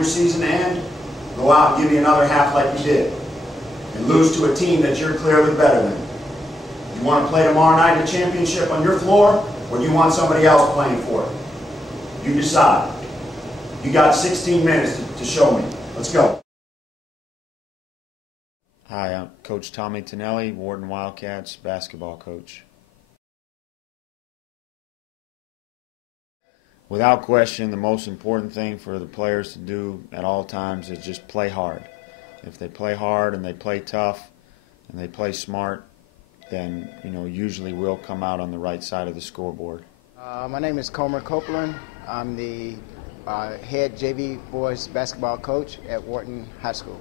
your season to end, go out and give me another half like you did. And lose to a team that you're clearly better than. You want to play tomorrow night in a championship on your floor, or do you want somebody else playing for it? You decide. You got 16 minutes to show me. Let's go. Hi, I'm Coach Tommy Tonelli, Wharton Wildcats basketball coach. Without question, the most important thing for the players to do at all times is just play hard. If they play hard and they play tough and they play smart, then usually we'll come out on the right side of the scoreboard. My name is Comer Copeland. I'm the head JV boys basketball coach at Wharton High School.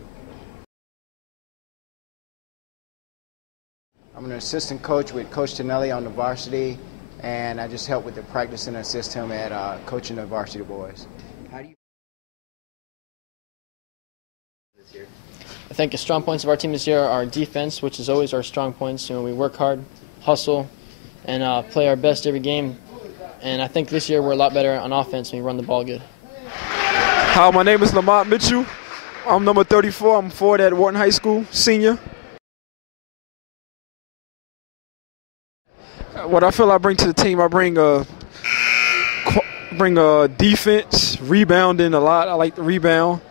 I'm an assistant coach with Coach Tonelli on the varsity, and I just help with the practice and assist him at coaching the varsity boys. How do you this year? I think the strong points of our team this year are our defense, which is always our strong points. We work hard, hustle, and play our best every game. And I think this year we're a lot better on offense when we run the ball good. Hi, my name is Lamont Mitchell. I'm number 34. I'm forward at Wharton High School, senior. What I feel I bring to the team, I bring defense, rebounding a lot. I like the rebound,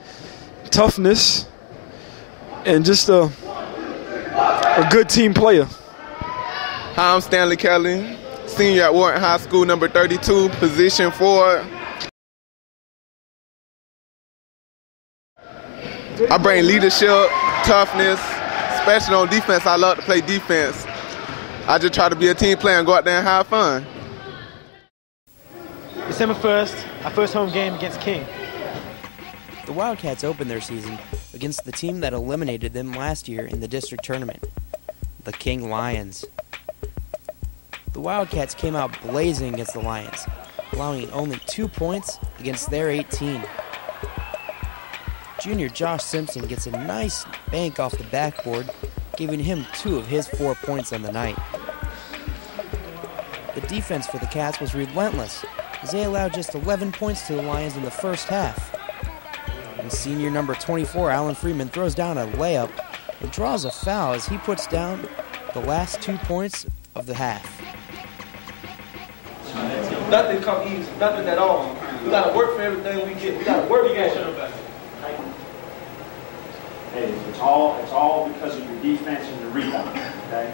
toughness, and just a good team player. Hi, I'm Stanley Kelly, senior at Wharton High School, number 32, position forward. I bring leadership, toughness, especially on defense. I love to play defense. I just try to be a team player and go out there and have fun. December 1st, our first home game against King. The Wildcats opened their season against the team that eliminated them last year in the district tournament, the King Lions. The Wildcats came out blazing against the Lions, allowing only 2 points against their 18. Junior Josh Simpson gets a nice bank off the backboard, giving him 2 of his 4 points on the night. The defense for the Cats was relentless, as they allowed just 11 points to the Lions in the first half. And senior number 24, Alan Freeman, throws down a layup and draws a foul as he puts down the last 2 points of the half. Nothing come easy, nothing at all. We gotta work for everything we get. We gotta work for it. Hey, it's all because of your defense and your rebound, okay?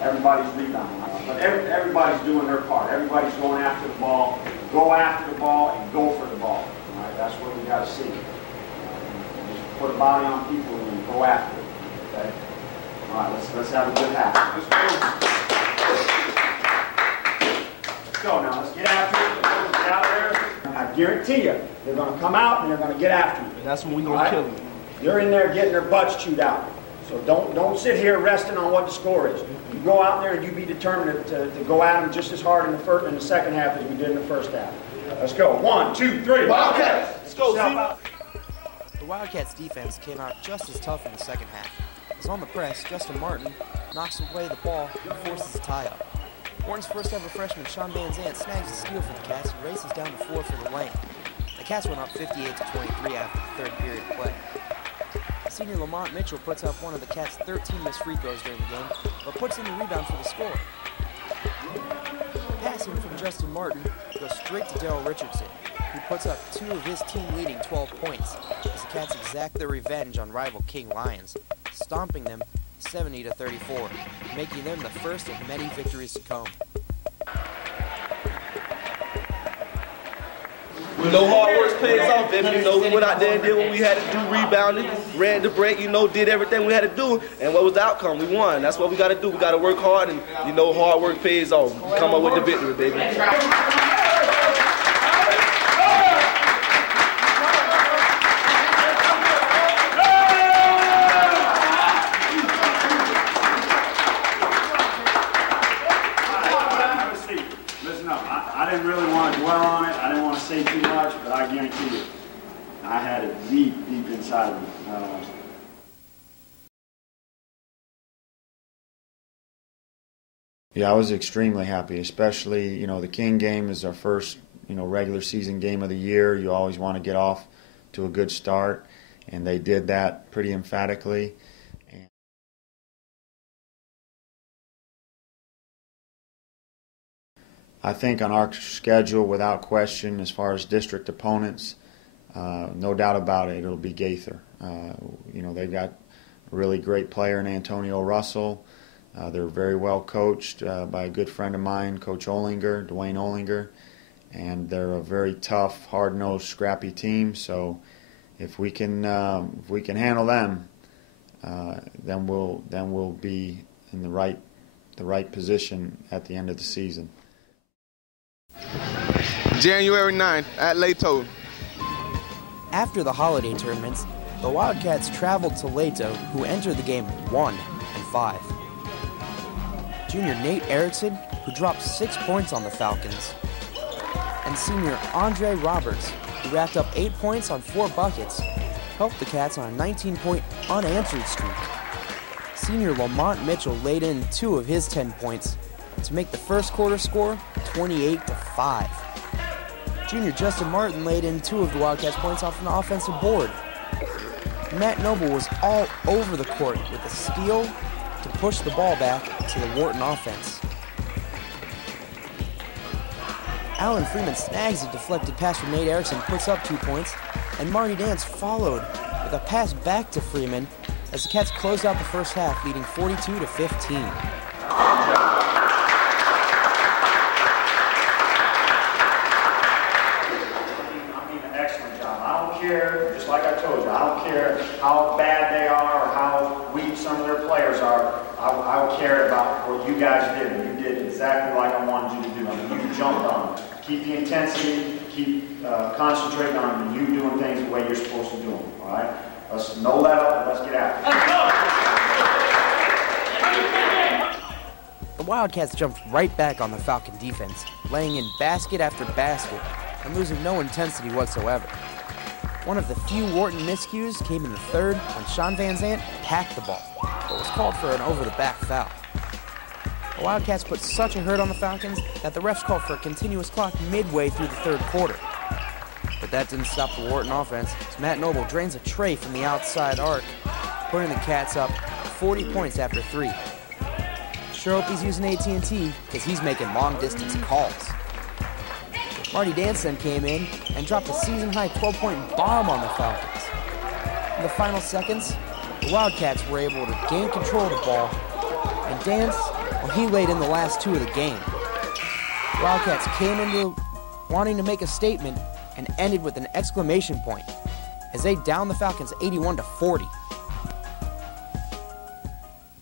Everybody's rebounding. But everybody's doing their part. Everybody's going after the ball. Go after the ball and go for the ball. All right, that's what we got to see. Just put a body on people and go after it, okay? All right, let's have a good half. Let's go now. Let's get after it. Let's get out there. I guarantee you, they're going to come out and they're going to get after you. That's when we're going to kill them. You're in there getting their butts chewed out. So don't sit here resting on what the score is. You go out there and you be determined to go at them just as hard in the second half as we did in the first half. Let's go. 1, 2, 3. Wildcats! Let's go, The Wildcats defense came out just as tough in the second half. As on the press, Justin Martin knocks away the ball and forces a tie-up. Wharton's first ever freshman, Sean Van Zandt, snags a steal for the Cats and races down the floor for the lane. The Cats went up 58-23 after the third period of play. Senior Lamont Mitchell puts up one of the Cats' 13 missed free throws during the game, but puts in the rebound for the score. Passing from Justin Martin goes straight to Darryl Richardson, who puts up 2 of his team-leading 12 points, as the Cats exact their revenge on rival King Lions, stomping them 70-34, making them the first of many victories to come. We know hard work pays off, baby. We went out there and did what we had to do, rebounded, ran the break, did everything we had to do. And what was the outcome? We won. That's what we got to do. We got to work hard, and hard work pays off. Come up with the victory, baby. I didn't really want to dwell on it. I didn't want to say too much, but I guarantee you, I had it deep inside of me. Yeah, I was extremely happy, especially, the King game is our first, regular season game of the year. You always want to get off to a good start, and they did that pretty emphatically. I think on our schedule, without question, as far as district opponents, no doubt about it, it'll be Gaither. They've got a really great player in Antonio Russell. They're very well coached by a good friend of mine, Coach Olinger, Dwayne Olinger, and they're a very tough, hard-nosed, scrappy team. So if we can handle them, then we'll be in the right position at the end of the season. January 9th at Leto. After the holiday tournaments, the Wildcats traveled to Leto, who entered the game 1-5. Junior Nate Erickson, who dropped 6 points on the Falcons, and senior Andre Roberts, who racked up 8 points on 4 buckets, helped the Cats on a 19-point unanswered streak. Senior Lamont Mitchell laid in 2 of his 10 points to make the first quarter score 28-5. Junior Justin Martin laid in 2 of the Wildcats' points off an offensive board. Matt Noble was all over the court with a steal to push the ball back to the Wharton offense. Alan Freeman snags a deflected pass from Nate Erickson, puts up 2 points, and Marty Dance followed with a pass back to Freeman as the Cats closed out the first half, leading 42-15. Just like I told you, I don't care how bad they are or how weak some of their players are. I care about what you guys did. You did exactly like I wanted you to do. I mean, you jumped on it. Keep the intensity, keep concentrating on you doing things the way you're supposed to do them. All right? Let's know that up and let's get after it. The Wildcats jumped right back on the Falcon defense, laying in basket after basket and losing no intensity whatsoever. One of the few Wharton miscues came in the third when Sean Van Zant packed the ball, but was called for an over-the-back foul. The Wildcats put such a hurt on the Falcons that the refs called for a continuous clock midway through the third quarter. But that didn't stop the Wharton offense, as Matt Noble drains a tray from the outside arc, putting the Cats up 40 points after 3. Sure hope he's using AT&T, because he's making long-distance calls. Marty Danson came in and dropped a season-high 12-point bomb on the Falcons. In the final seconds, the Wildcats were able to gain control of the ball, and Dance, well, he laid in the last 2 of the game. The Wildcats came into wanting to make a statement and ended with an exclamation point as they downed the Falcons 81-40.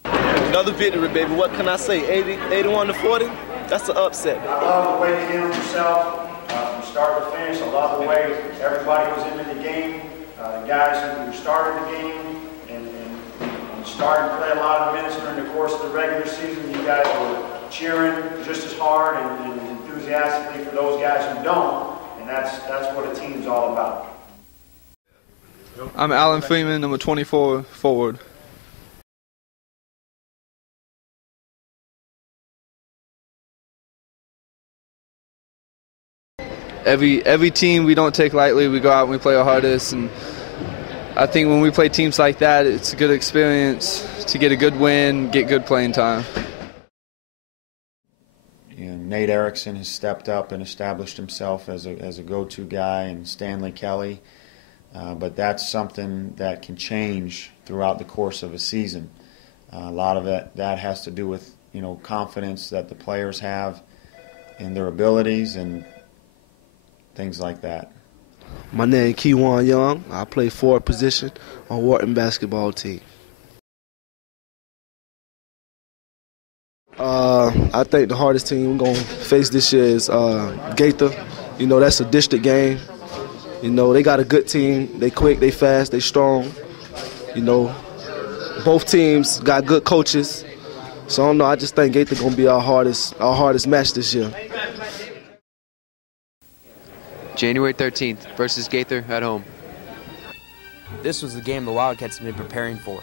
Another victory, baby. What can I say? 81-40? That's an upset. I love the way you handled yourself. From start to finish, I love the way everybody was into the game. The guys who started the game and started to play a lot of minutes during the course of the regular season, you guys were cheering just as hard and enthusiastically for those guys who don't, and that's what a team's all about. I'm Alan Freeman, number 24 forward. Every team we don't take lightly. We go out and we play our hardest, and I think when we play teams like that, it's a good experience to get a good win, get good playing time. Nate Erickson has stepped up and established himself as a go-to guy, and Stanley Kelly, but that's something that can change throughout the course of a season. A lot of that has to do with confidence that the players have in their abilities and things like that. My name is Keywan Young. I play forward position on Wharton Basketball team. I think the hardest team we're going to face this year is Gaither. That's a district game. They got a good team. They quick, they fast, they strong. Both teams got good coaches. So I don't know, I just think Gaither going to be our hardest match this year. January 13th versus Gaither at home. This was the game the Wildcats have been preparing for.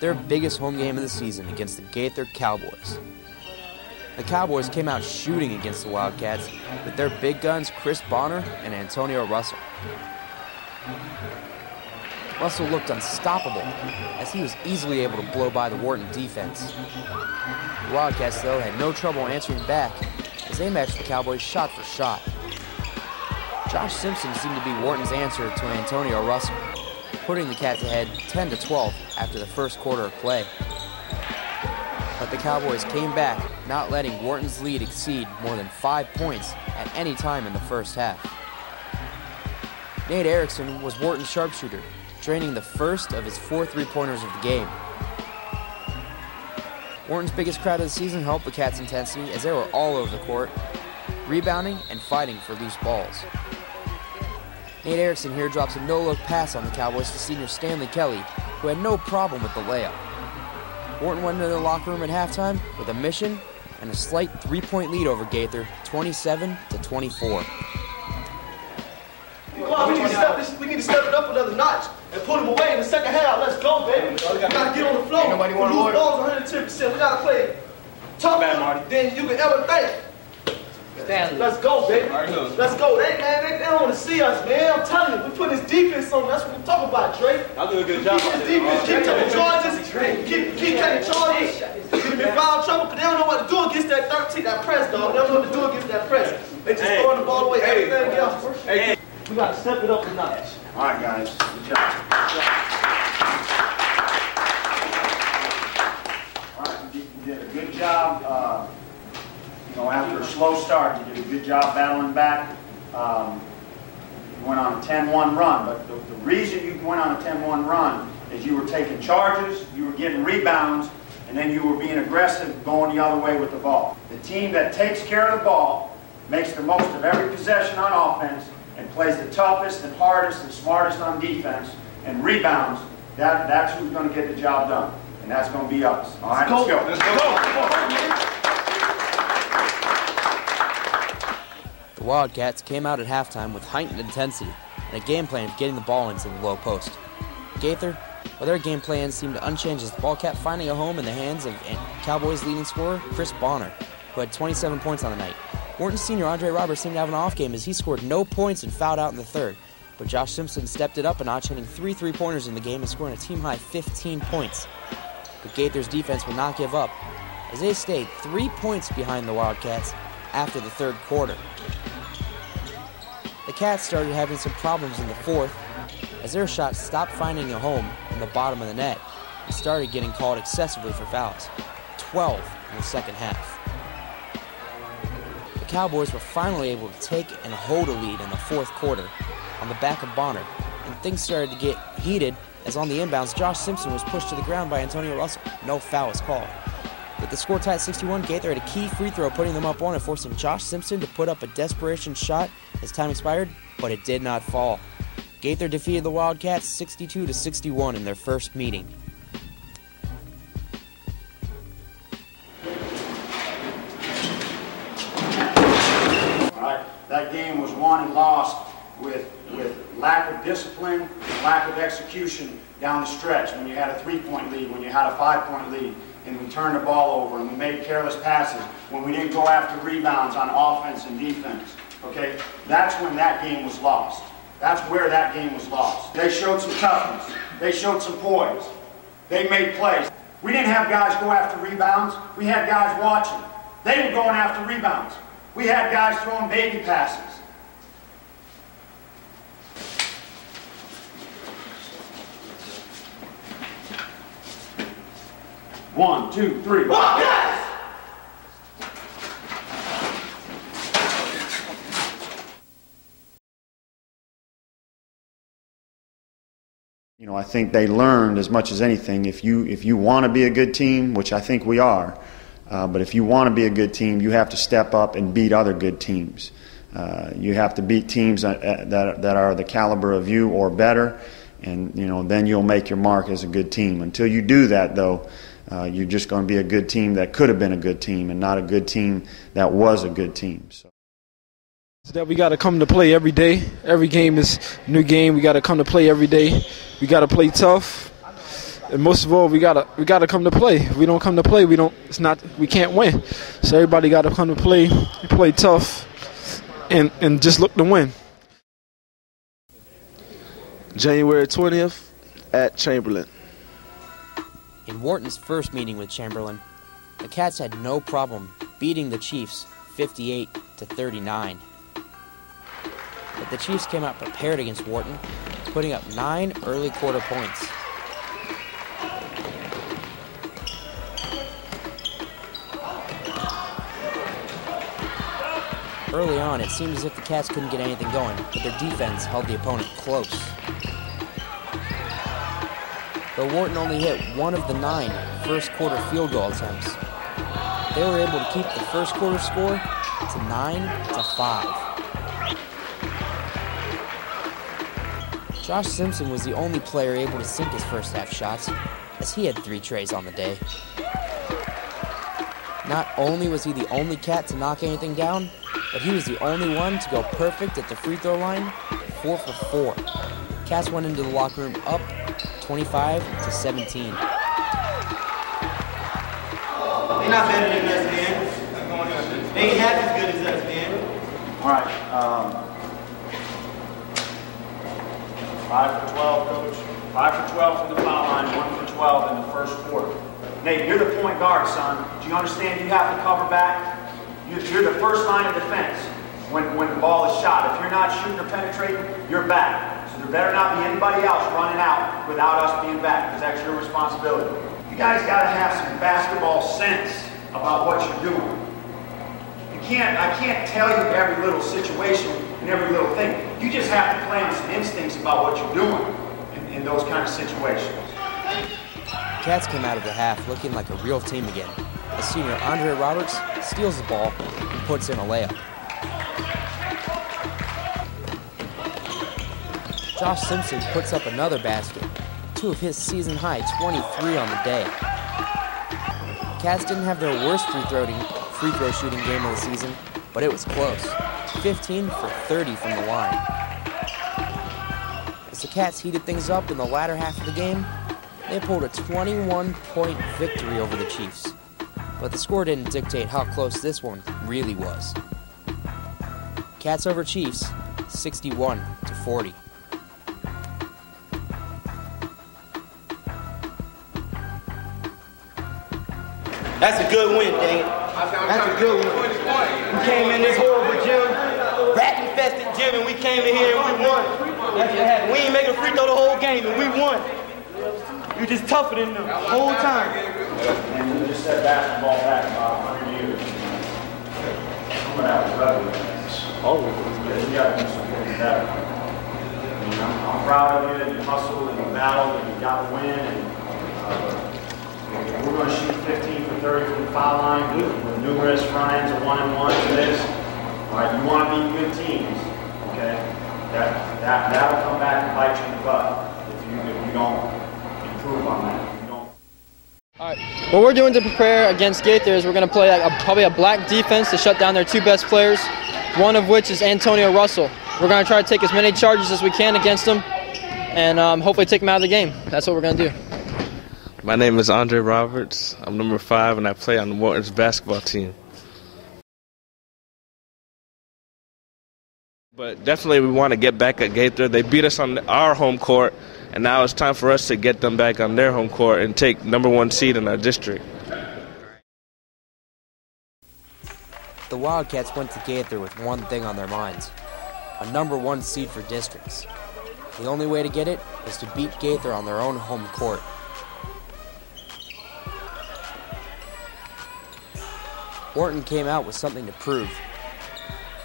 Their biggest home game of the season against the Gaither Cowboys. The Cowboys came out shooting against the Wildcats with their big guns Chris Bonner and Antonio Russell. Russell looked unstoppable, as he was easily able to blow by the Wharton defense. The Wildcats, though, had no trouble answering back, as they matched the Cowboys shot for shot. Josh Simpson seemed to be Wharton's answer to Antonio Russell, putting the Cats ahead 10-12 after the first quarter of play. But the Cowboys came back, not letting Wharton's lead exceed more than 5 points at any time in the first half. Nate Erickson was Wharton's sharpshooter, draining the first of his 4 three-pointers of the game. Wharton's biggest crowd of the season helped the Cats' intensity as they were all over the court, rebounding and fighting for loose balls. Nate Erickson here drops a no-look pass on the Cowboys to senior Stanley Kelly, who had no problem with the layup. Wharton went into the locker room at halftime with a mission and a slight 3-point lead over Gaither, 27-24. Come on, we need to step it up another notch and put them away in the second half. Let's go, baby. We gotta get on the floor. Nobody We want lose order. balls 110%. We gotta play tougher than you can ever think. Let's go, baby. Let's go. They don't want to see us, man. I'm telling you, we put this defense on. That's what we're talking about, Trey. I'll do a good job. Keep this defense, keep taking charges, keep taking charges. Get them in foul trouble, because they don't know what to do against that 13, that press, dog. They don't know what to do against that press. They just throwing the ball away, everything else. We got to step it up a notch. All right, guys. Good job. All right, you did a good job. After a slow start, you did a good job battling back. You went on a 10-1 run, but the reason you went on a 10-1 run is you were taking charges, you were getting rebounds, and then you were being aggressive going the other way with the ball. The team that takes care of the ball, makes the most of every possession on offense, and plays the toughest and hardest and smartest on defense, and rebounds, that's who's going to get the job done. And that's going to be us. All right, let's go. Let's go. The Wildcats came out at halftime with heightened intensity and a game plan of getting the ball into the low post. Gaither, well, their game plan seemed unchanged as the ball kept finding a home in the hands of Cowboys' leading scorer, Chris Bonner, who had 27 points on the night. Wharton senior Andre Roberts seemed to have an off game as he scored no points and fouled out in the third. But Josh Simpson stepped it up a notch, hitting 3 three-pointers in the game and scoring a team-high 15 points. But Gaither's defense would not give up, as they stayed 3 points behind the Wildcats after the third quarter. The Cats started having some problems in the fourth, as their shots stopped finding a home in the bottom of the net and started getting called excessively for fouls, 12 in the second half. The Cowboys were finally able to take and hold a lead in the fourth quarter on the back of Bonner, and things started to get heated as on the inbounds, Josh Simpson was pushed to the ground by Antonio Russell. No foul was called. With the score tied at 61, Gaither had a key free throw, putting them up one and forcing Josh Simpson to put up a desperation shot as time expired, but it did not fall. Gaither defeated the Wildcats 62-61 in their first meeting. All right, that game was won and lost with lack of discipline, lack of execution down the stretch. When you had a 3-point lead, when you had a 5-point lead, and we turned the ball over, and we made careless passes, when we didn't go after rebounds on offense and defense, okay? That's when that game was lost. That's where that game was lost. They showed some toughness. They showed some poise. They made plays. We didn't have guys go after rebounds. We had guys watching. They were going after rebounds. We had guys throwing baby passes. One, two, three. Yes! I think they learned as much as anything. If you want to be a good team, which I think we are, but if you want to be a good team, you have to step up and beat other good teams. You have to beat teams that are the caliber of you or better, and then you'll make your mark as a good team. Until you do that, though, you're just going to be a good team that could have been a good team and not a good team that was a good team. So that we got to come to play every day. Every game is a new game. We got to come to play every day. We got to play tough, and most of all, we got to come to play. If we don't come to play, we can't win. So everybody got to come to play tough, and just look to win. January 20th at Chamberlain. In Wharton's first meeting with Chamberlain, the Cats had no problem beating the Chiefs 58-39. But the Chiefs came out prepared against Wharton, putting up 9 early quarter points. Early on, it seemed as if the Cats couldn't get anything going, but their defense held the opponent close. Though Wharton only hit 1 of the 9 first quarter field goal attempts, they were able to keep the first quarter score to 9-5. Josh Simpson was the only player able to sink his first half shots, as he had 3 trays on the day. Not only was he the only Cat to knock anything down, but he was the only one to go perfect at the free throw line, 4 for 4. Cats went into the locker room up 25-17. They're not better than us, man. They ain't half as good as us, man. All right. 5 for 12, Coach. 5 for 12 from the foul line, 1 for 12 in the first quarter. Nate, you're the point guard, son. Do you understand you have to cover back? You're the first line of defense when the ball is shot. If you're not shooting or penetrating, you're back. So there better not be anybody else running out without us being back, because that's your responsibility. You guys got to have some basketball sense about what you're doing. I can't tell you every little situation and every little thing. You just have to play on some instincts about what you're doing in those kind of situations. Cats came out of the half looking like a real team again, as senior Andre Roberts steals the ball and puts in a layup. Josh Simpson puts up another basket, 2 of his season-high 23 on the day. Cats didn't have their worst free throw shooting game of the season, but it was close, 15 for 30 from the line. As the Cats heated things up in the latter half of the game, they pulled a 21-point victory over the Chiefs. But the score didn't dictate how close this one really was. Cats over Chiefs, 61-40. That's a good win, dang it. That's a good win. We came in this horrible gym, rat-infested gym, and we came in here and we won. That's what happened. We ain't make a free throw the whole game, and we won. You just tougher than them the whole time. And we just set basketball back about 100 years. Coming out with other things. You got to do something better. I'm proud of you that you hustled and you battled and you got the win. And we're going to shoot 15 for 30 from the foul line with numerous run-ins of 1-and-1 to this. All right, you want to beat good teams, okay? That'll come back and bite you in the butt if you don't improve on that. All right. What we're doing to prepare against Gaither is we're going to play probably a black defense to shut down their 2 best players, one of which is Antonio Russell. We're going to try to take as many charges as we can against him and hopefully take him out of the game. That's what we're going to do. My name is Andre Roberts. I'm number 5, and I play on the Wharton's basketball team. But definitely we want to get back at Gaither. They beat us on our home court, and now it's time for us to get them back on their home court and take number 1 seed in our district. The Wildcats went to Gaither with one thing on their minds: a number 1 seed for districts. The only way to get it was to beat Gaither on their own home court. Wharton came out with something to prove.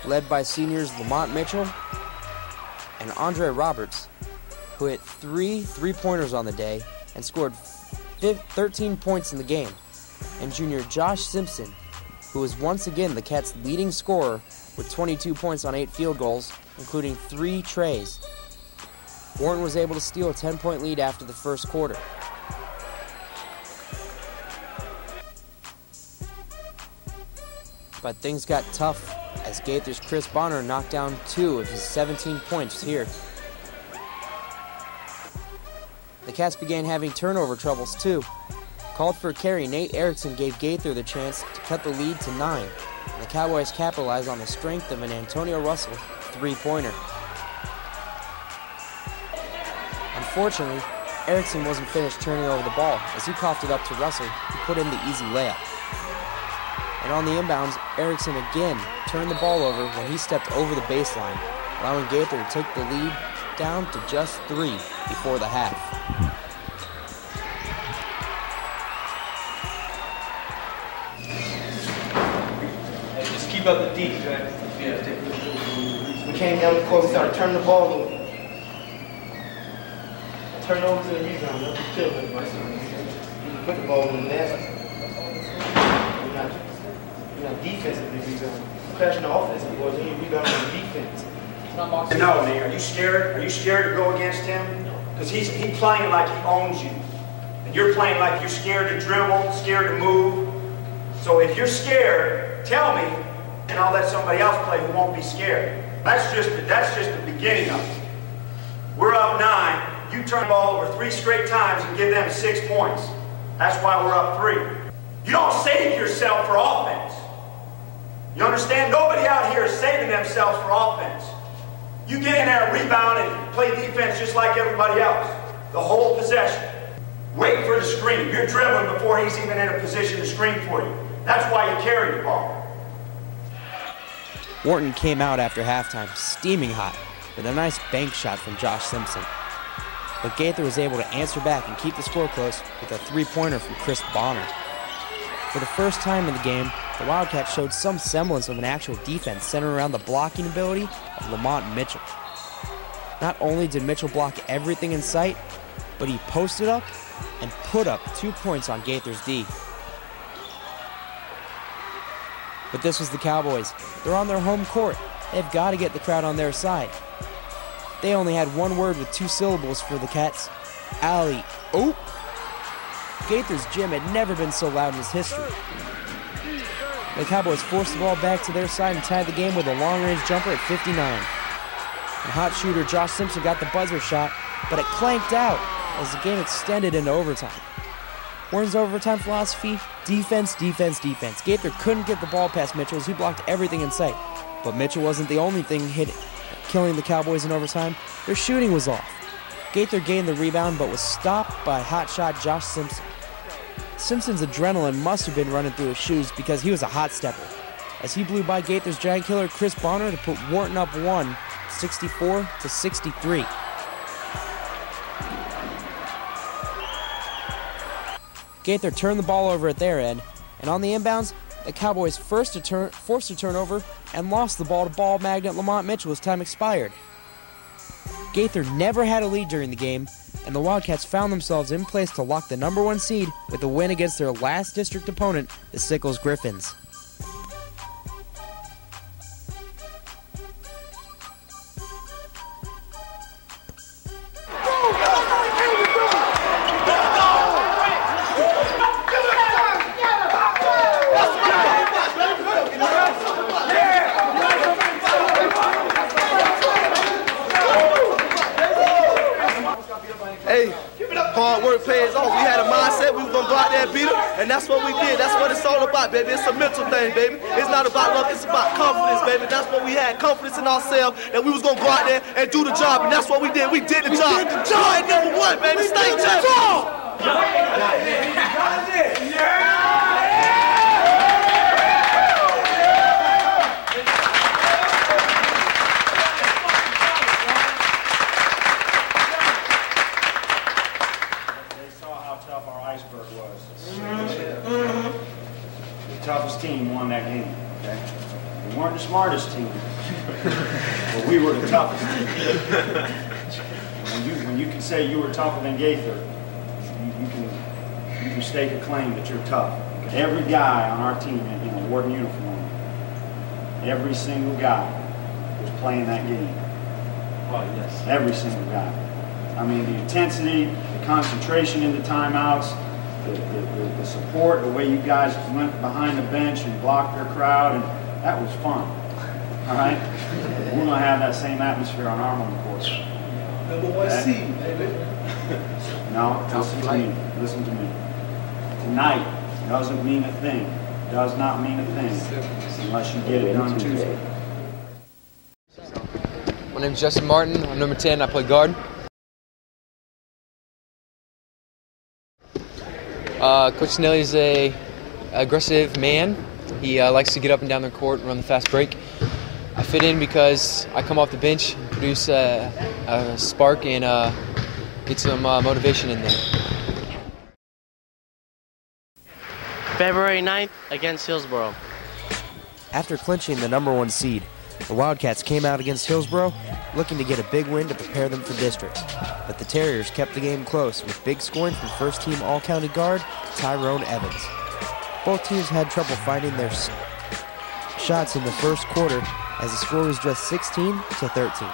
Led by seniors Lamont Mitchell and Andre Roberts, who hit 3 3-pointers on the day and scored 13 points in the game, and junior Josh Simpson, who was once again the Cats' leading scorer with 22 points on 8 field goals, including 3 trays. Wharton was able to steal a 10-point lead after the first quarter. But things got tough as Gaither's Chris Bonner knocked down 2 of his 17 points here. The Cats began having turnover troubles too. Called for a carry, Nate Erickson gave Gaither the chance to cut the lead to 9. And the Cowboys capitalized on the strength of an Antonio Russell 3-pointer. Unfortunately, Erickson wasn't finished turning over the ball. As he coughed it up to Russell, who put in the easy layup. And on the inbounds, Erickson again turned the ball over when he stepped over the baseline, allowing Gaither to take the lead down to just 3 before the half. Hey, just keep up the D, man. Yeah. We came down the court, we started turning the ball over. Turn over to the rebound, that's chill, everybody. You put the ball in the net. You're not defensively rebounding. Crashing the offensive boys, and you rebound on the defense. No, Nate, are you scared? Are you scared to go against him? Because he's playing like he owns you. And you're playing like you're scared to dribble, scared to move. So if you're scared, tell me, and I'll let somebody else play who won't be scared. That's just the beginning of it. We're up 9. You turn the ball over 3 straight times and give them 6 points. That's why we're up 3. You don't save yourself for offense. You understand? Nobody out here is saving themselves for offense. You get in there, rebound, and play defense just like everybody else. The whole possession. Wait for the screen. You're dribbling before he's even in a position to screen for you. That's why you carry the ball. Wharton came out after halftime steaming hot with a nice bank shot from Josh Simpson. But Gaither was able to answer back and keep the score close with a 3-pointer from Chris Bonner. For the first time in the game, the Wildcats showed some semblance of an actual defense centered around the blocking ability of Lamont Mitchell. Not only did Mitchell block everything in sight, but he posted up and put up 2 points on Gaither's D. But this was the Cowboys. They're on their home court. They've got to get the crowd on their side. They only had one word with 2 syllables for the Cats. Alley-oop. Gaither's gym had never been so loud in its history. The Cowboys forced the ball back to their side and tied the game with a long-range jumper at 59. And hot shooter Josh Simpson got the buzzer shot, but it clanked out as the game extended into overtime. Wharton's overtime philosophy, defense, defense, defense. Gaither couldn't get the ball past Mitchell as he blocked everything in sight. But Mitchell wasn't the only thing killing the Cowboys in overtime. Their shooting was off. Gaither gained the rebound but was stopped by hotshot Josh Simpson. Simpson's adrenaline must have been running through his shoes because he was a hot stepper, as he blew by Gaither's giant killer Chris Bonner to put Wharton up 1, 64-63. Gaither turned the ball over at their end, and on the inbounds, the Cowboys forced a turnover and lost the ball to ball magnet Lamont Mitchell as time expired. Gaither never had a lead during the game, and the Wildcats found themselves in place to lock the #1 seed with a win against their last district opponent, the Sickles Griffins. Hey, hard work pays off. We had a mindset we was going to go out there and beat them, and that's what we did. That's what it's all about, baby. It's a mental thing, baby. It's not about luck. It's about confidence, baby. That's what we had, confidence in ourselves, that we was going to go out there and do the job, and that's what we did. We did the job. Joy #1, baby. State champion. The toughest team won that game, okay? We weren't the smartest team, but we were the toughest team. When you can say you were tougher than Gaither, you can stake a claim that you're tough. Every guy on our team in a Wharton uniform, every single guy was playing that game. Oh, yes. Every single guy. I mean, the intensity, the concentration in the timeouts, the support, the way you guys went behind the bench and blocked their crowd, and that was fun. All right? We're going to have that same atmosphere on our home court. #1 seed, baby. No, listen to me. Listen to me. Tonight doesn't mean a thing. Does not mean a thing unless you get it done Tuesday. My name is Justin Martin. I'm number 10. I play guard. Coach Nelly's a aggressive man. He likes to get up and down the court and run the fast break. I fit in because I come off the bench and produce a spark and get some motivation in there. February 9th against Hillsborough. After clinching the #1 seed, the Wildcats came out against Hillsborough looking to get a big win to prepare them for districts. But the Terriers kept the game close with big scoring from first-team All-County guard Tyrone Evans. Both teams had trouble finding their shots in the first quarter as the score was just 16-13.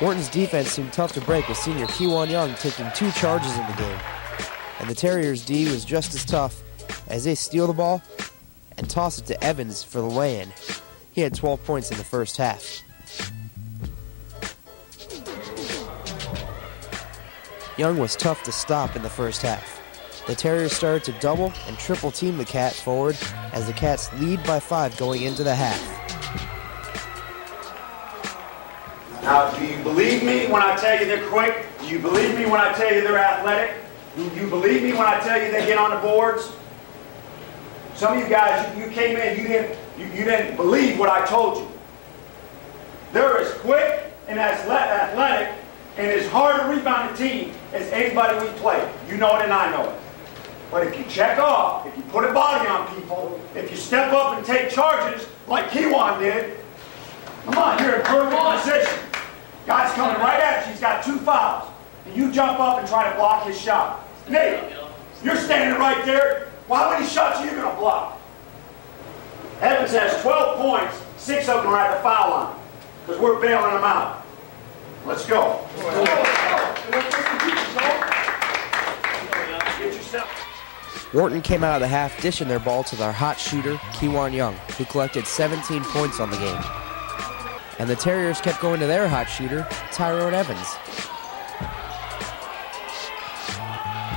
Wharton's defense seemed tough to break with senior Kewan Young taking 2 charges in the game. And the Terriers' D was just as tough as they steal the ball and toss it to Evans for the lay-in. He had 12 points in the first half. Young was tough to stop in the first half. The Terriers started to double and triple team the Cat forward as the Cats lead by 5 going into the half. Now, do you believe me when I tell you they're quick? Do you believe me when I tell you they're athletic? Do you believe me when I tell you they get on the boards? Some of you guys, you came in, you didn't believe what I told you. They're as quick and as athletic and as hard a rebounding team as anybody we play. You know it and I know it. But if you check off, if you put a body on people, if you step up and take charges like Kewan did, come on, you're in perfect position. Guy's coming right at you. He's got 2 fouls. And you jump up and try to block his shot. Nate, you're standing right there. Why many shots are you going to block? Evans has 12 points. 6 of them are at the foul line because we're bailing them out. Let's go. Wharton came out of the half dishing their ball to their hot shooter, Kewan Young, who collected 17 points on the game. And the Terriers kept going to their hot shooter, Tyrone Evans.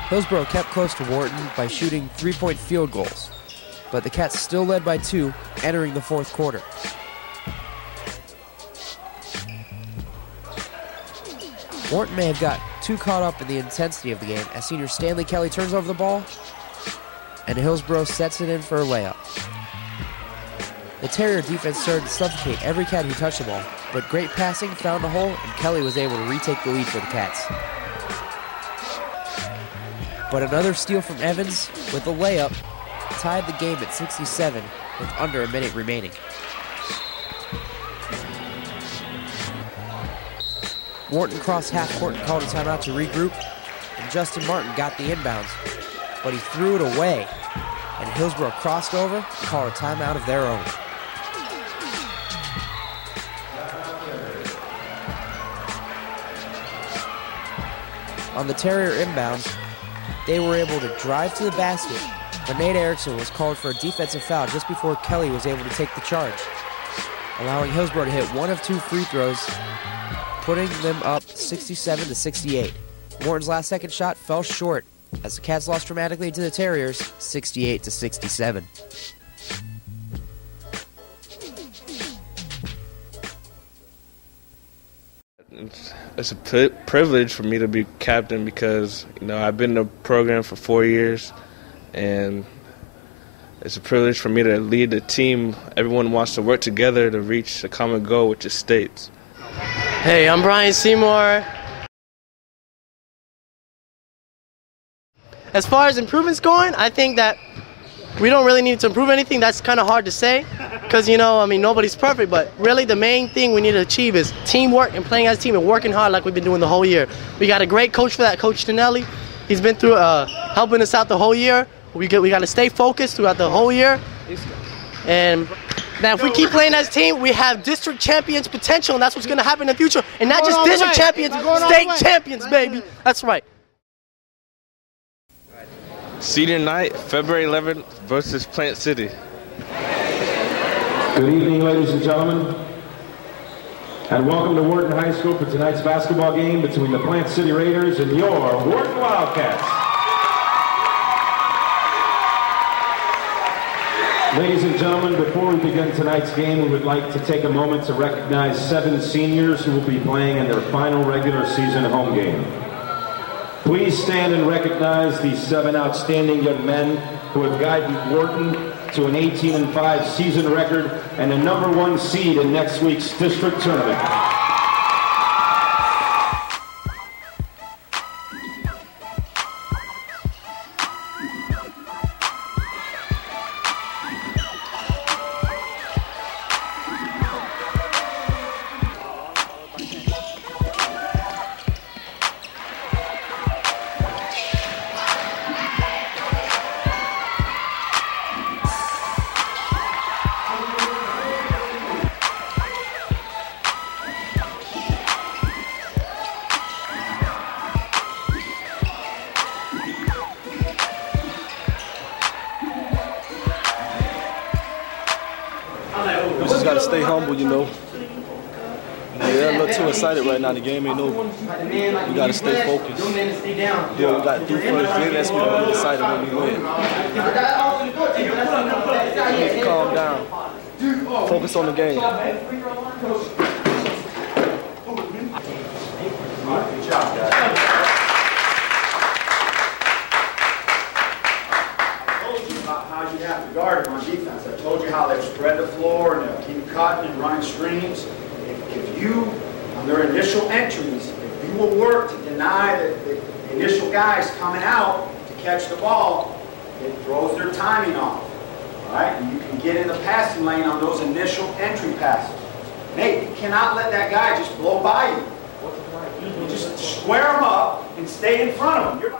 Hillsborough kept close to Wharton by shooting 3-point field goals, but the Cats still led by 2 entering the fourth quarter. Wharton may have got too caught up in the intensity of the game as senior Stanley Kelly turns over the ball and Hillsborough sets it in for a layup. The Terrier defense started to suffocate every Cat who touched the ball, but great passing found a hole and Kelly was able to retake the lead for the Cats. But another steal from Evans with a layup tied the game at 67 with under a minute remaining. Wharton crossed half court and called a timeout to regroup, and Justin Martin got the inbounds, but he threw it away, and Hillsborough crossed over and called a timeout of their own. On the Terrier inbound, they were able to drive to the basket, but Nate Erickson was called for a defensive foul just before Kelly was able to take the charge, allowing Hillsborough to hit 1 of 2 free throws, putting them up 67-68. Wharton's last second shot fell short as the Cats lost dramatically to the Terriers, 68-67. It's a privilege for me to be captain because, you know, I've been in the program for 4 years, and it's a privilege for me to lead the team. Everyone wants to work together to reach a common goal, which is states. Hey, I'm Brian Seymour. As far as improvements going, I think that we don't really need to improve anything. That's kind of hard to say because, you know, I mean, nobody's perfect, but really the main thing we need to achieve is teamwork and playing as a team and working hard like we've been doing the whole year. We got a great coach for that, Coach Tonelli. He's been through helping us out the whole year. We got to stay focused throughout the whole year. And now if we keep playing as a team, we have district champions potential, and that's what's going to happen in the future. And not just district champions, state champions, baby. That's right. Senior night, February 11th versus Plant City. Good evening, ladies and gentlemen, and welcome to Wharton High School for tonight's basketball game between the Plant City Raiders and your Wharton Wildcats. Ladies and gentlemen, before we begin tonight's game, we would like to take a moment to recognize 7 seniors who will be playing in their final regular season home game. Please stand and recognize these 7 outstanding young men who have guided Wharton to an 18-5 season record and a #1 seed in next week's district tournament. We just gotta stay humble, you know. They're a little too excited right now. The game ain't over. We gotta stay focused. Do what we gotta do first. Then that's when we get excited when we win. Calm down. Focus on the game. Good job, guys. How you have to guard them on defense. I told you how they spread the floor and they'll keep cutting and running screens. If you, on their initial entries, if you will work to deny the initial guys coming out to catch the ball, it throws their timing off. All right? And you can get in the passing lane on those initial entry passes. Nate, you cannot let that guy just blow by you. You just square them up and stay in front of them.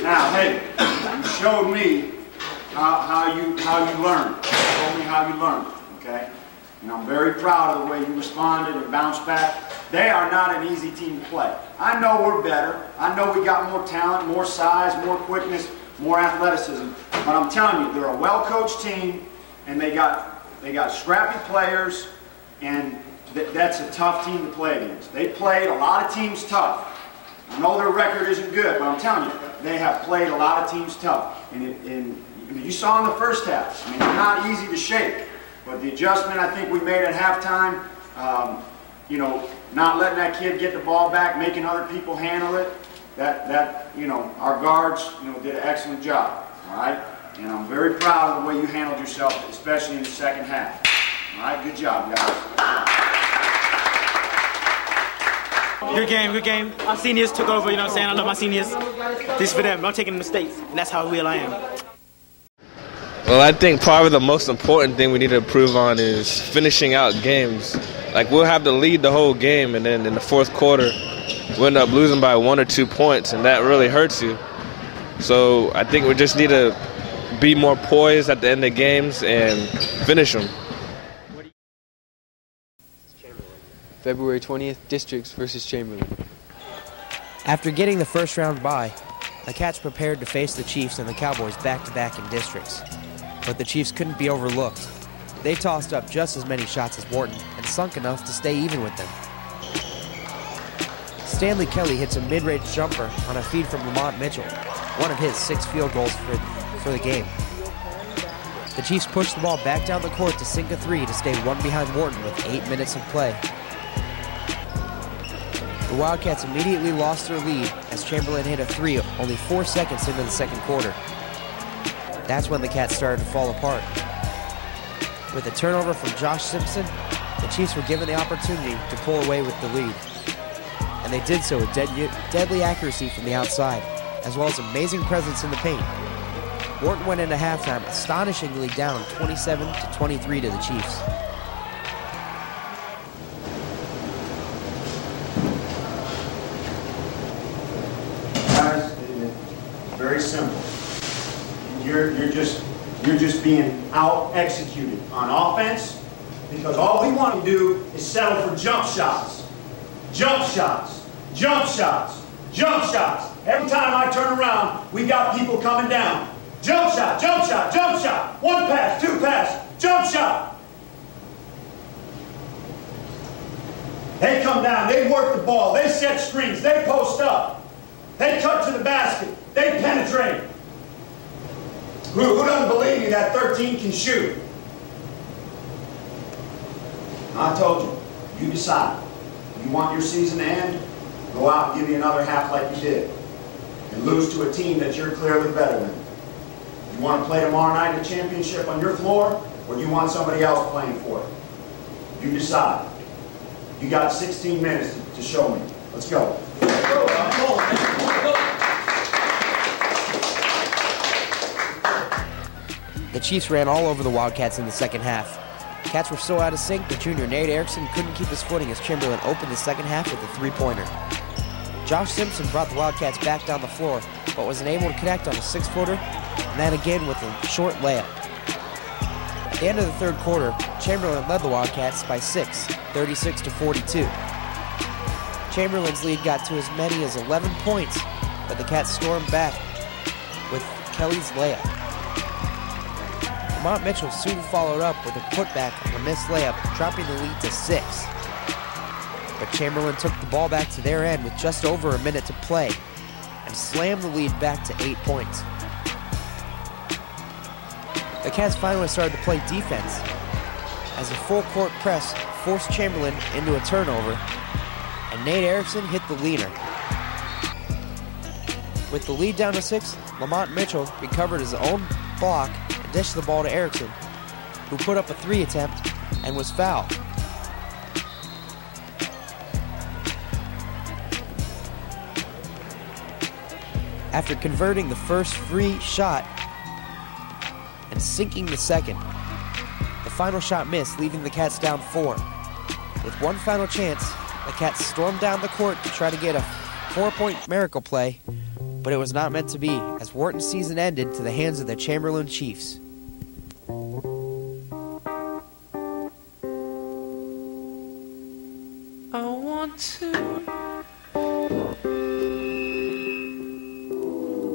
Now, hey, you showed me how you learned. You told me how you learned, okay? And I'm very proud of the way you responded and bounced back. They are not an easy team to play. I know we're better. I know we got more talent, more size, more quickness, more athleticism. But I'm telling you, they're a well-coached team, and they got scrappy players, and that's a tough team to play against. They played a lot of teams tough. I know their record isn't good, but I'm telling you, they have played a lot of teams tough. And you saw in the first half, I mean, they're not easy to shake. But the adjustment I think we made at halftime, you know, not letting that kid get the ball back, making other people handle it, that you know, our guards, you know, did an excellent job, all right? And I'm very proud of the way you handled yourself, especially in the second half. All right, good job, guys. Good game, good game. Our seniors took over, you know what I'm saying? I love my seniors. This is for them. I'm taking mistakes, and that's how real I am. Well, I think probably the most important thing we need to improve on is finishing out games. Like, we'll have to lead the whole game, and then in the fourth quarter, we'll end up losing by 1 or 2 points, and that really hurts you. So I think we just need to be more poised at the end of games and finish them. February 20th, Districts versus Chamberlain. After getting the first round bye, the Cats prepared to face the Chiefs and the Cowboys back-to-back in districts. But the Chiefs couldn't be overlooked. They tossed up just as many shots as Wharton and sunk enough to stay even with them. Stanley Kelly hits a mid-range jumper on a feed from Lamont Mitchell, one of his 6 field goals for the game. The Chiefs pushed the ball back down the court to sink a 3 to stay 1 behind Wharton with 8 minutes of play. The Wildcats immediately lost their lead as Chamberlain hit a 3 only 4 seconds into the second quarter. That's when the Cats started to fall apart. With a turnover from Josh Simpson, the Chiefs were given the opportunity to pull away with the lead. And they did so with deadly accuracy from the outside, as well as amazing presence in the paint. Wharton went into halftime astonishingly down 27-23 to the Chiefs. simple. You're just being out-executed on offense because all we want to do is settle for jump shots. Jump shots. Jump shots. Jump shots. Every time I turn around, we got people coming down. Jump shot, jump shot, jump shot. 1 pass, 2 pass, jump shot. They come down, they work the ball, they set screens, they post up. They cut to the basket, they penetrate. Who doesn't believe me that 13 can shoot? I told you, you decide. You want your season to end? Go out and give me another half like you did. And lose to a team that you're clearly better than. You want to play tomorrow night in the championship on your floor, or do you want somebody else playing for it? You decide. You got 16 minutes to show me. Let's go. The Chiefs ran all over the Wildcats in the second half. Cats were so out of sync that junior Nate Erickson couldn't keep his footing as Chamberlain opened the second half with a three-pointer. Josh Simpson brought the Wildcats back down the floor, but was unable to connect on a 6-footer, and then again with a short layup. At the end of the third quarter, Chamberlain led the Wildcats by 6, 36-42. Chamberlain's lead got to as many as 11 points, but the Cats stormed back with Kelly's layup. Lamont Mitchell soon followed up with a putback on a missed layup, dropping the lead to 6. But Chamberlain took the ball back to their end with just over a minute to play and slammed the lead back to 8 points. The Cats finally started to play defense as a full-court press forced Chamberlain into a turnover, and Nate Erickson hit the leaner. With the lead down to 6, Lamont Mitchell recovered his own block and dished the ball to Erickson, who put up a 3 attempt and was fouled. After converting the first free shot and sinking the second, the final shot missed, leaving the Cats down 4. With one final chance, the Cats stormed down the court to try to get a 4-point miracle play, but it was not meant to be, as Wharton's season ended to the hands of the Chamberlain Chiefs. I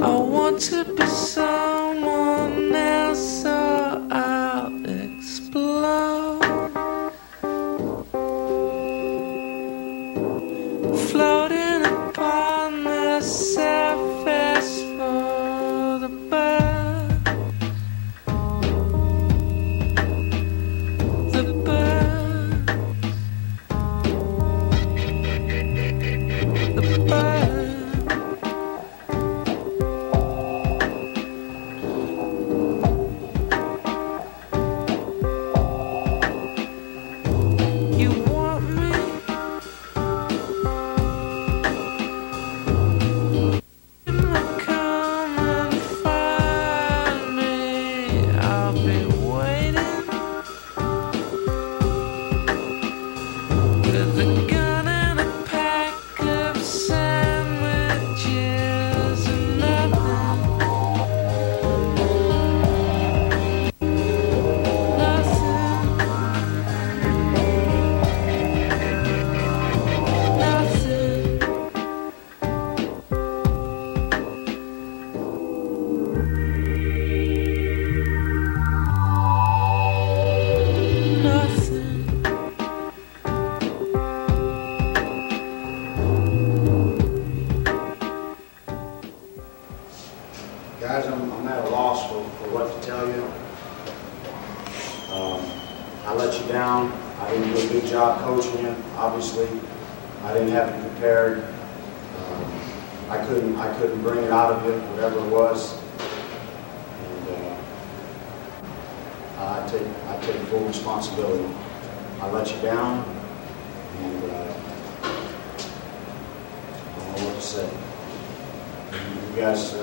want to be someone else, so I'll explode. Floating upon the surface for the bird. The bird. The bird. Guys, I'm at a loss for what to tell you. I let you down. I didn't do a good job coaching you, obviously. I didn't have you prepared. I couldn't bring it out of you, whatever it was. And I take full responsibility. I let you down, and I don't know what to say. You guys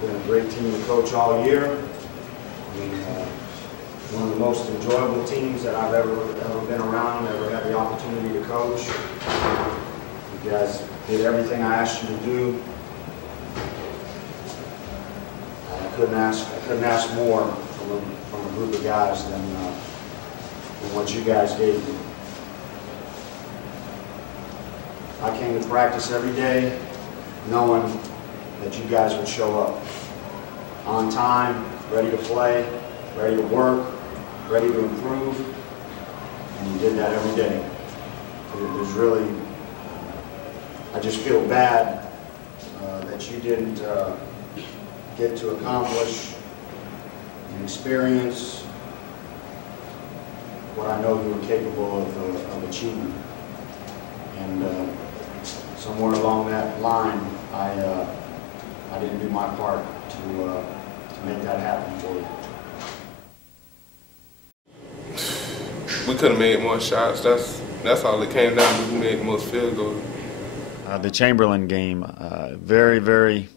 been a great team to coach all year. I mean, one of the most enjoyable teams that I've ever been around, ever had the opportunity to coach. You guys did everything I asked you to do. couldn't ask more from a group of guys than what you guys gave me. I came to practice every day knowing that you guys would show up on time, ready to play, ready to work, ready to improve, and you did that every day. It was really, I just feel bad that you didn't get to accomplish and experience what I know you were capable of achieving. And somewhere along that line, I didn't do my part to make that happen for you. We could have made more shots. That's all it came down to. We made the most field goals. The Chamberlain game, very, very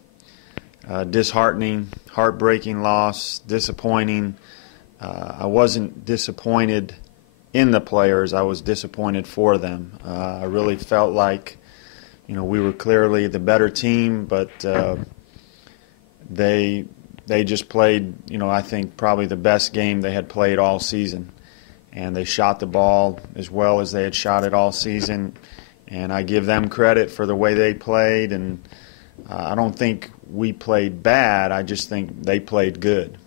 disheartening, heartbreaking loss, disappointing. I wasn't disappointed in the players. I was disappointed for them. I really felt like, we were clearly the better team, but they just played, I think probably the best game they had played all season. And they shot the ball as well as they had shot it all season. And I give them credit for the way they played. And I don't think we played bad. I just think they played good.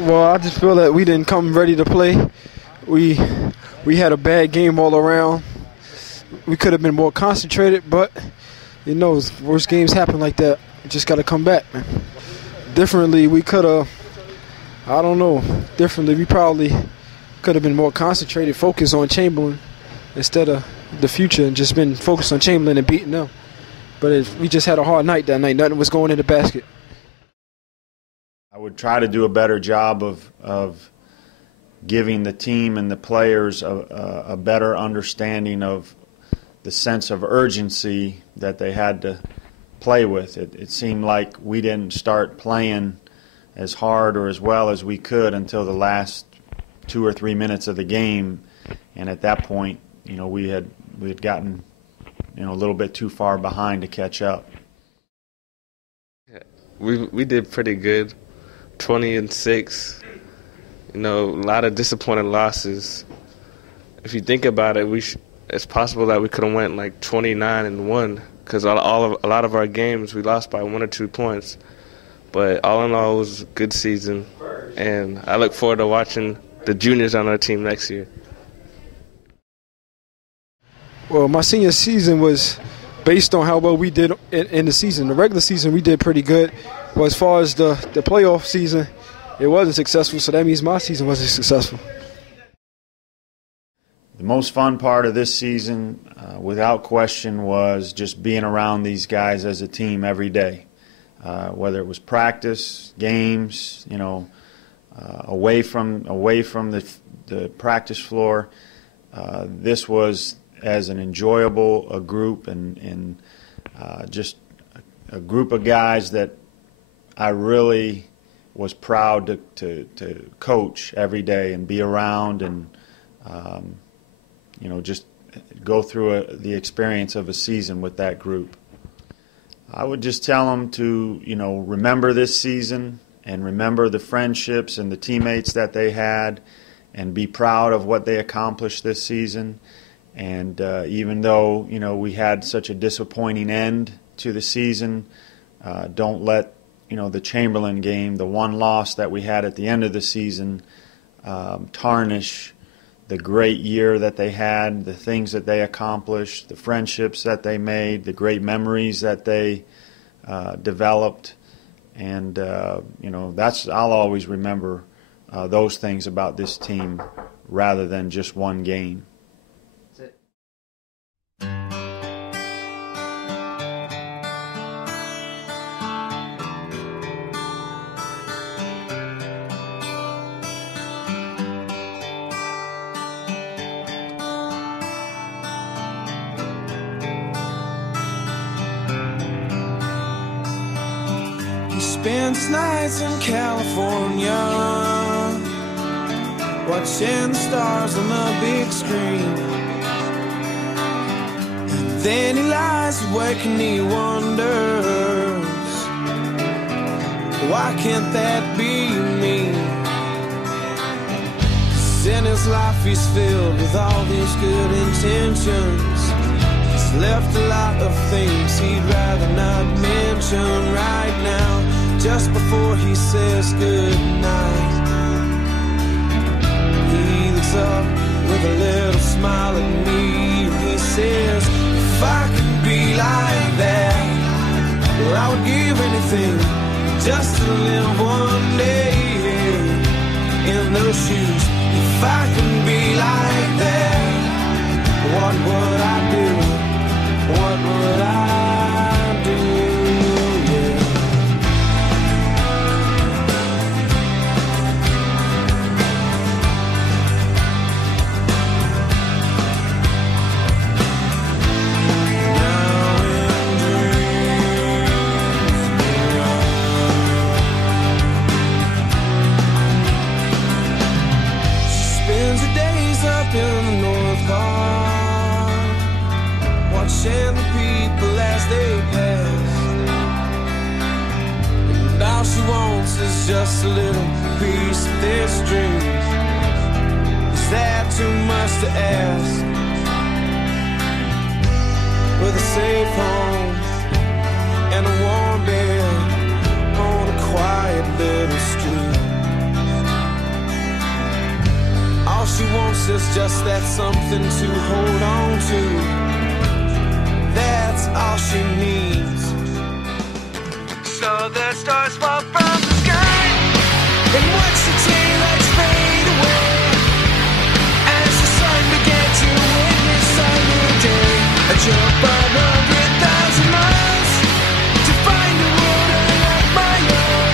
Well, I just feel that we didn't come ready to play. We had a bad game all around. We could have been more concentrated, but worst games happen like that. You just got to come back, man. Differently, we could have. I don't know. Differently, we probably could have been more concentrated, focused on Chamberlain instead of the future, and just been focused on Chamberlain and beating them. But we just had a hard night that night. Nothing was going in the basket. I would try to do a better job of giving the team and the players a better understanding of the sense of urgency that they had to play with. It seemed like we didn't start playing as hard or as well as we could until the last 2 or 3 minutes of the game, and at that point, we had gotten a little bit too far behind to catch up. We did pretty good, 20-6. A lot of disappointing losses. If you think about it, it's possible that we could have went like 29-1 because a lot of our games we lost by 1 or 2 points. But all in all, it was a good season, and I look forward to watching the juniors on our team next year. Well, my senior season was based on how well we did in the season. The regular season, we did pretty good. But as far as the playoff season, it wasn't successful, so that means my season wasn't successful. The most fun part of this season, without question, was just being around these guys as a team every day. Whether it was practice, games, away from the practice floor, this was as an enjoyable a group and just a group of guys that I really was proud to coach every day and be around and just go through the experience of a season with that group. I would just tell them to, remember this season and remember the friendships and the teammates that they had and be proud of what they accomplished this season. And even though, we had such a disappointing end to the season, don't let, the Chamberlain game, the one loss that we had at the end of the season, tarnish the great year that they had, the things that they accomplished, the friendships that they made, the great memories that they developed. And, I'll always remember those things about this team rather than just one game. Spends nights in California, watching the stars on the big screen. And then he lies awake and he wonders Why can't that be me? 'Cause in his life he's filled with all these good intentions. He's left a lot of things he'd rather not mention right now, just before he says goodnight. He looks up with a little smile at me and he says, if I could be like that, well, I would give anything just to live one day in those shoes. If I can be like that, what would I do? What would I do? Yeah. Now in dreams she spends her days up in the North Park, watching the people as they pass. And all she wants is just a little piece of this dream. Is that too much to ask? With a safe home and a warm bed on a quiet little street. All she wants is just that something to hold on to. That's all she needs. So the stars fall from the sky and watch the taillights fade away as the sun began to witness a new day. I jump 100,000 miles to find a world of my own,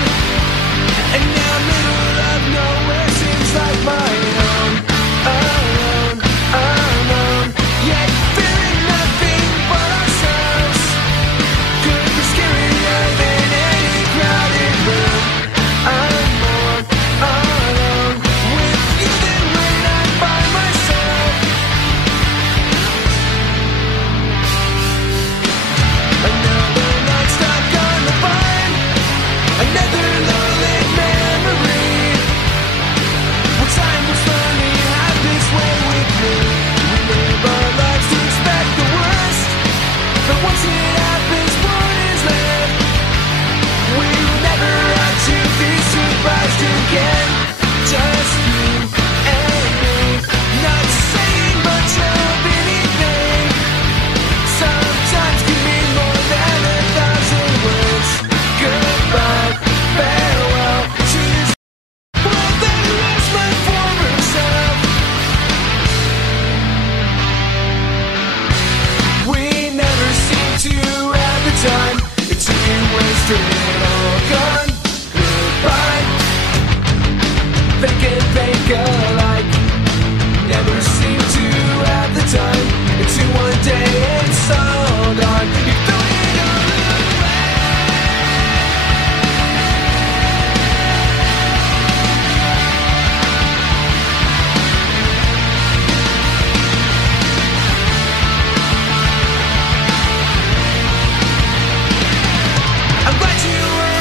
and now middle of nowhere seems like my own. Alone, alone, yet fearing nothing but ourselves. Could be scarier than any crowded room. I'm more alone with you than when I'm by myself. Another night stuck on the vine, another lonely memory. Well, time was funny, had this way with me. We live our lives to expect the worst, but once it happens, what is left? We will never have to be surprised again. Just you and me, not saying much of anything. Sometimes can mean more than 1,000 words. Goodbye, farewell to this world that lost my former self. We never seem to have the time until you wasted it all gone. Goodbye, think alike. Never seem to have the time until one day it's all gone. You threw it all away. I'm glad you were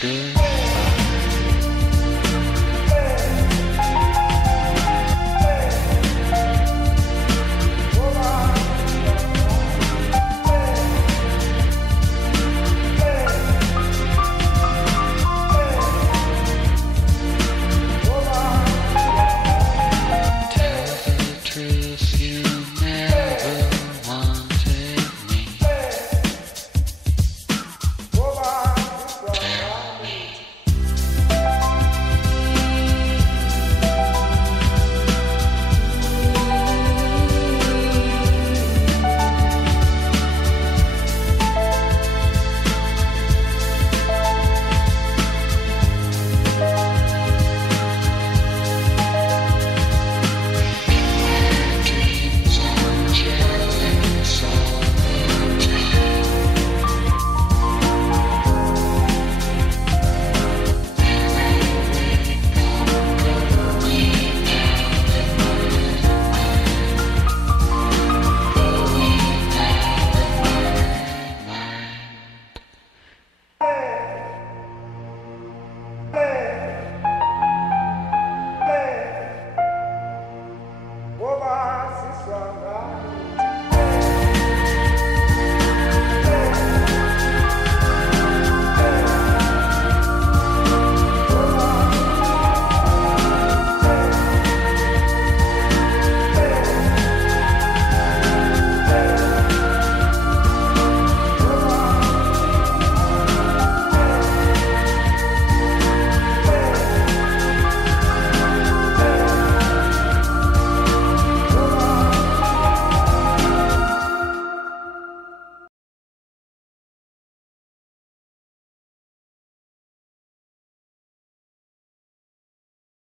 good.